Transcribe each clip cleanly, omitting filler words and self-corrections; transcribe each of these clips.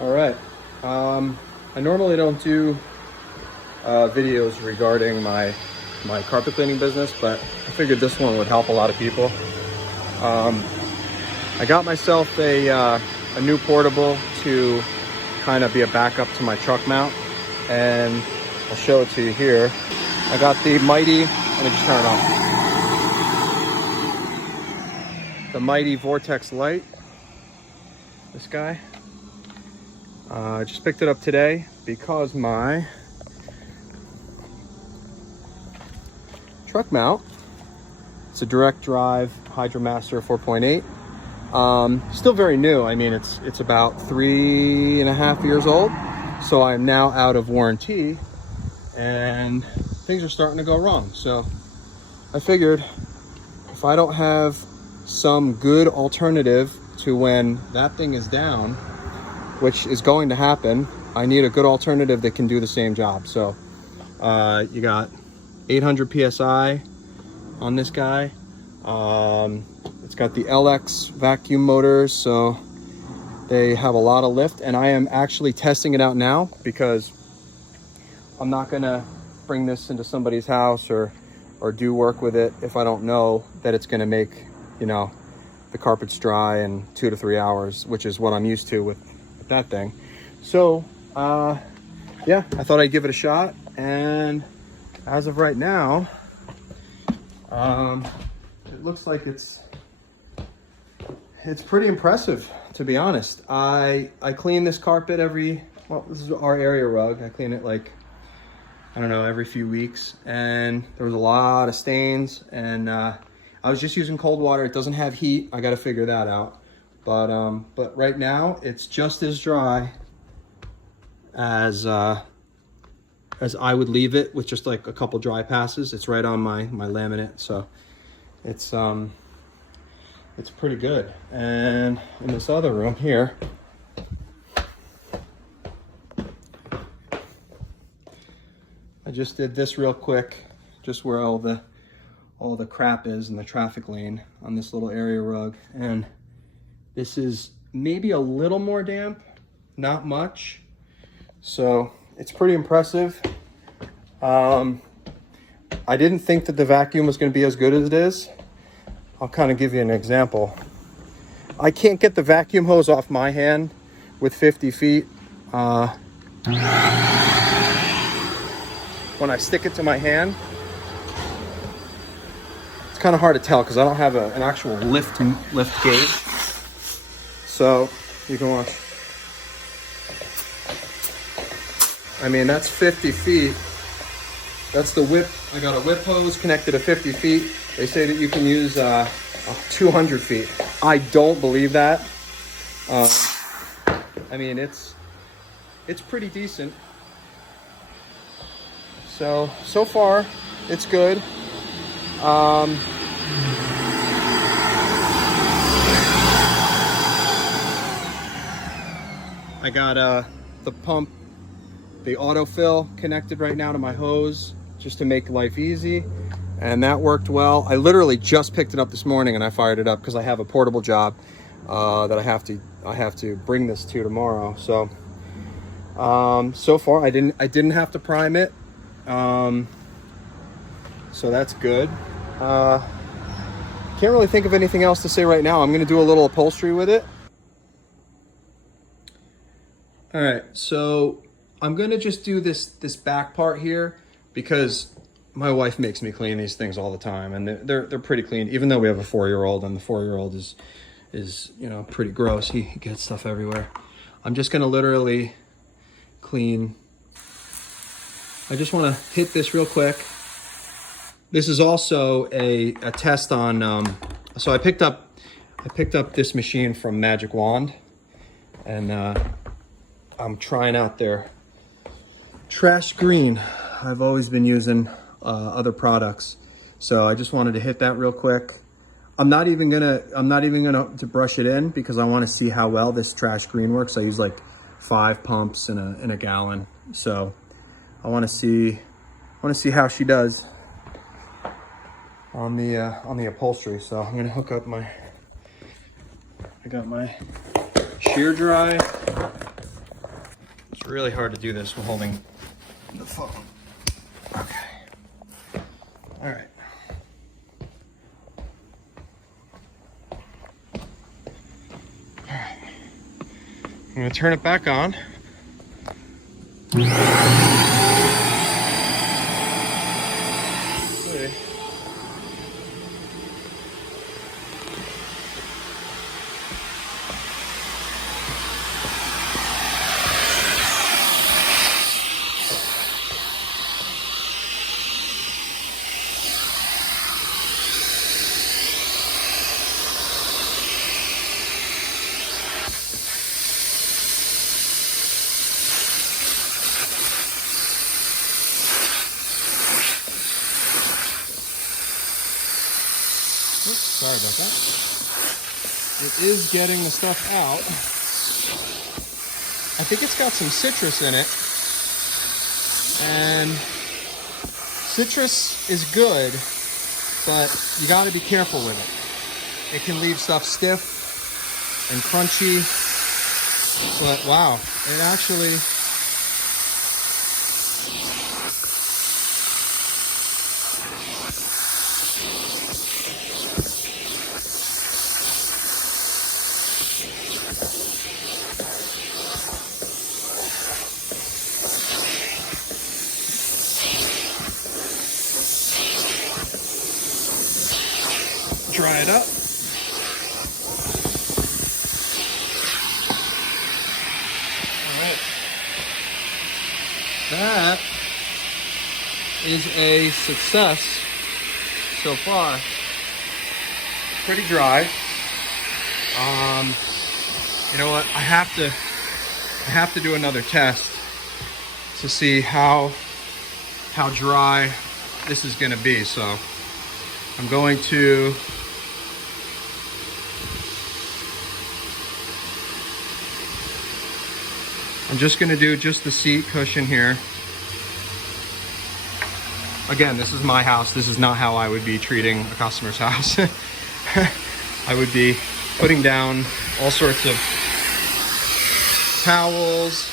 All right. I normally don't do videos regarding my carpet cleaning business, but I figured this one would help a lot of people. I got myself a new portable to kind of be a backup to my truck mount, and I'll show it to you here. I got the Mytee, let me just turn it on. The Mytee Vortex Lite, this guy. I just picked it up today because my truck mount, it's a direct drive Hydramaster 4.8. Still very new. I mean, it's about 3.5 years old. So I'm now out of warranty and things are starting to go wrong. So I figured if I don't have some good alternative to when that thing is down, which is going to happen, I need a good alternative that can do the same job. So you got 800 PSI on this guy. It's got the LX vacuum motors, so they have a lot of lift, and I am actually testing it out now because I'm not gonna bring this into somebody's house or do work with it if I don't know that it's gonna make, you know, the carpets dry in 2 to 3 hours, which is what I'm used to with that thing. So yeah, I thought I'd give it a shot, and as of right now, it looks like it's pretty impressive, to be honest. I clean this carpet this is our area rug. I clean it like, I don't know, every few weeks, and there was a lot of stains, and I was just using cold water. It doesn't have heat. I got to figure that out. But right now it's just as dry as I would leave it with just like a couple dry passes. It's right on my laminate, so it's pretty good. And in this other room here, I just did this real quick, just where all the crap is in the traffic lane on this little area rug, and this is maybe a little more damp, not much. So it's pretty impressive. I didn't think that the vacuum was going to be as good as it is. I'll kind of give you an example. I can't get the vacuum hose off my hand with 50 feet. When I stick it to my hand, it's kind of hard to tell because I don't have an actual lift gauge. So you can watch. I mean, that's 50 feet. That's the whip. I got a whip hose connected to 50 feet. They say that you can use 200 feet. I don't believe that. I mean, it's pretty decent. So far, it's good. I got the pump, the autofill connected right now to my hose just to make life easy, and that worked well. I literally just picked it up this morning and I fired it up because I have a portable job that I have to bring this to tomorrow. So so far I didn't have to prime it, so that's good. Can't really think of anything else to say right now. I'm gonna do a little upholstery with it. All right, so I'm gonna just do this back part here because my wife makes me clean these things all the time, and they're pretty clean, even though we have a 4-year-old, and the 4-year-old is you know, pretty gross. He gets stuff everywhere. I'm just gonna literally clean. I just want to hit this real quick. This is also a test on. So I picked up this machine from Magic Wand, and I'm trying out their trash green. I've always been using other products, so I just wanted to hit that real quick. I'm not even gonna to brush it in because I want to see how well this trash green works. I use like 5 pumps in a gallon, so I want to see how she does on the upholstery. So I'm gonna hook up I got my shear dry It's really hard to do this while holding the phone. Okay. All right. All right. I'm gonna turn it back on. Oops, sorry about that. It is getting the stuff out. I think it's got some citrus in it. And citrus is good, but you got to be careful with it. It can leave stuff stiff and crunchy. But wow, it actually... dry it up. All right. That is a success so far. Pretty dry. You know what? I have to do another test to see how dry this is going to be. So I'm going to do just the seat cushion here. Again, this is my house. This is not how I would be treating a customer's house. I would be putting down all sorts of towels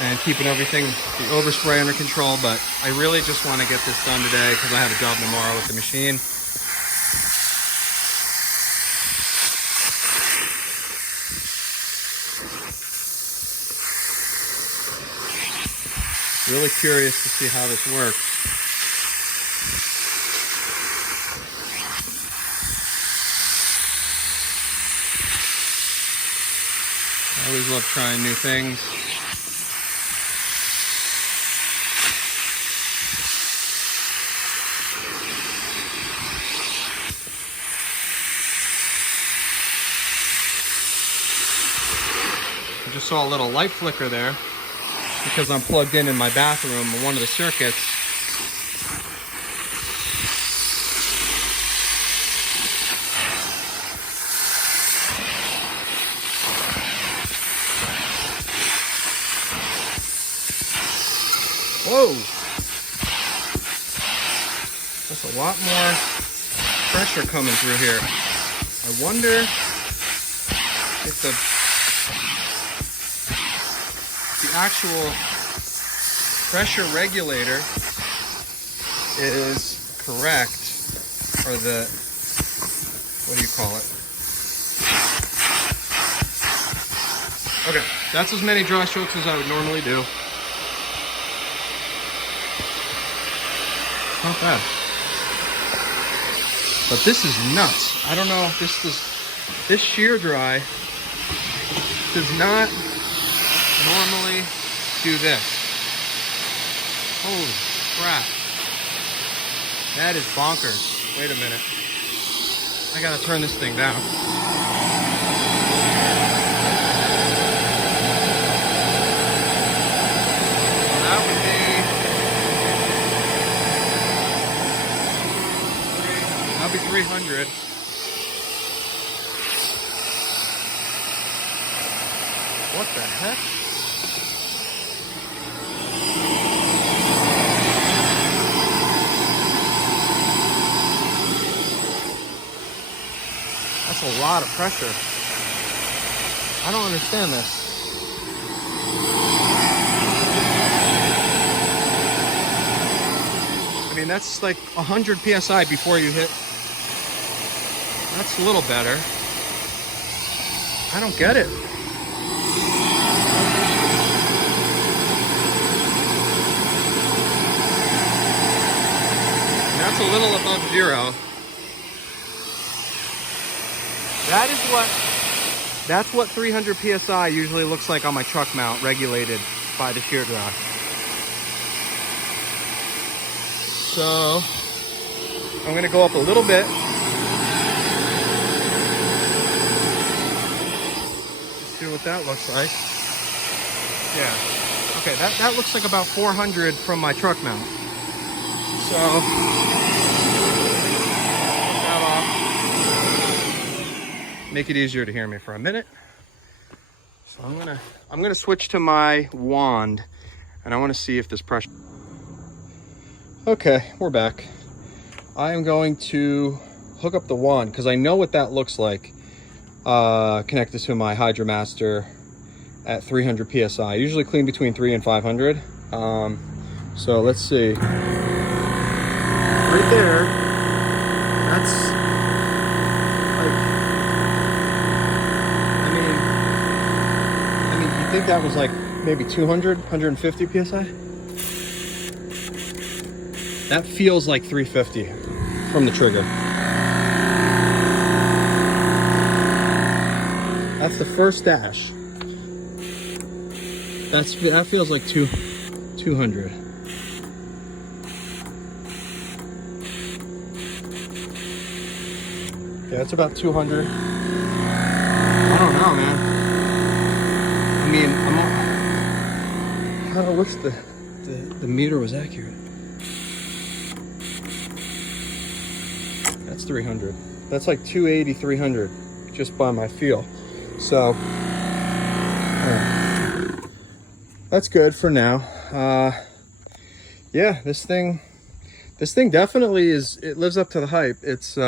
and keeping everything, the overspray under control, but I really just want to get this done today because I have a job tomorrow with the machine. Really curious to see how this works. I always love trying new things. I just saw a little light flicker there because I'm plugged in my bathroom on one of the circuits. Whoa! That's a lot more pressure coming through here. I wonder if the actual pressure regulator is correct, or the, what do you call it? Okay, that's as many dry strokes as I would normally do. Not bad. But this is nuts. I don't know if this shear dry does not normally do this. Holy crap. That is bonkers. Wait a minute. I gotta turn this thing down. That would be 300. What the heck? That's a lot of pressure. I don't understand this. mean, that's like 100 PSI before you hit. That's a little better. I don't get it. That's a little above 0. That's what 300 PSI usually looks like on my truck mount, regulated by the shear drive. So I'm gonna go up a little bit. Let's see what that looks like. Yeah. Okay, that looks like about 400 from my truck mount. So that off. Make it easier to hear me for a minute. So I'm gonna switch to my wand, and I want to see if this pressure. Okay, we're back. I am going to hook up the wand because I know what that looks like. Connected to my Hydramaster at 300 PSI. I usually clean between 300 and 500. So let's see. Right there, that's like, I mean, you think that was like maybe 200, 150 PSI? That feels like 350 from the trigger. That's the first dash. That feels like 200. Yeah, it's about 200. I don't know, man. I mean, I kind of wish the meter was accurate. That's 300. That's like 280, 300, just by my feel. So, that's good for now. Yeah, this thing definitely it lives up to the hype. It's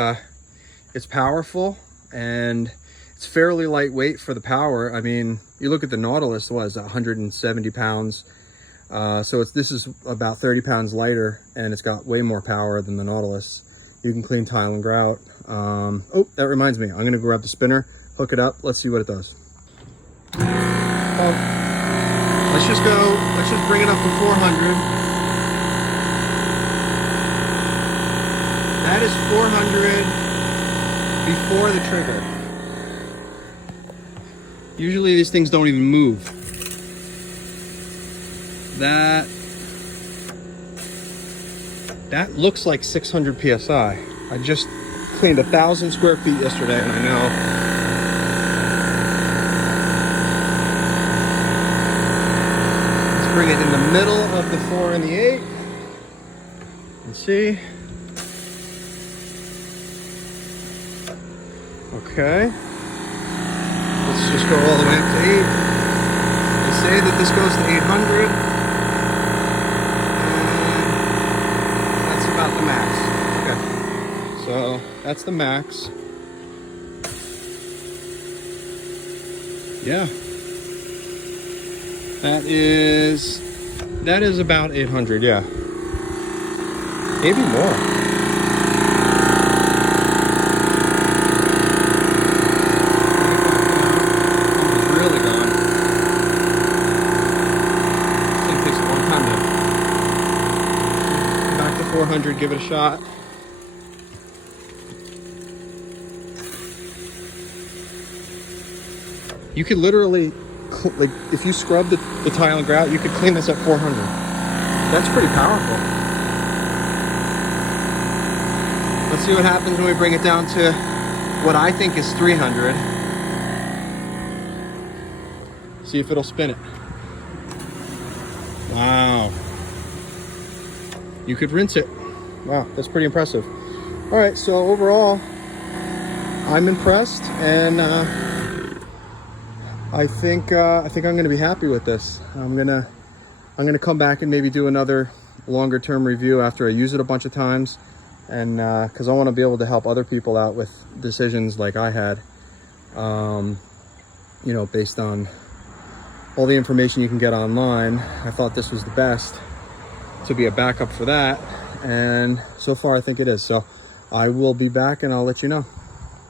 powerful and it's fairly lightweight for the power. I mean, you look at the Nautilus, was 170 pounds. So this is about 30 pounds lighter, and it's got way more power than the Nautilus. You can clean tile and grout. Oh, that reminds me. I'm gonna grab the spinner, hook it up. Let's see what it does. Let's just bring it up to 400. That is 400 before the trigger. Usually these things don't even move. That looks like 600 PSI. I just cleaned 1,000 square feet yesterday, and I know. Let's bring it in the middle of the 4 and the 8. And see. Okay. Let's just go all the way up to 8. They say that this goes to 800. About the max. Okay, so that's the max. Yeah, that is about 800. Yeah, maybe more. It's really gone. This thing takes a long time to. 400, give it a shot. You could literally, like, if you scrub the tile and grout, you could clean this at 400. That's pretty powerful. Let's see what happens when we bring it down to what I think is 300. See if it'll spin it. Wow. You could rinse it. Wow, that's pretty impressive. All right, so overall, I'm impressed, and I think I'm gonna be happy with this. I'm gonna come back and maybe do another longer term review after I use it a bunch of times, and because I want to be able to help other people out with decisions like I had, you know, based on all the information you can get online. I thought this was the best to be a backup for that. and so far I think it is. So I will be back and I'll let you know.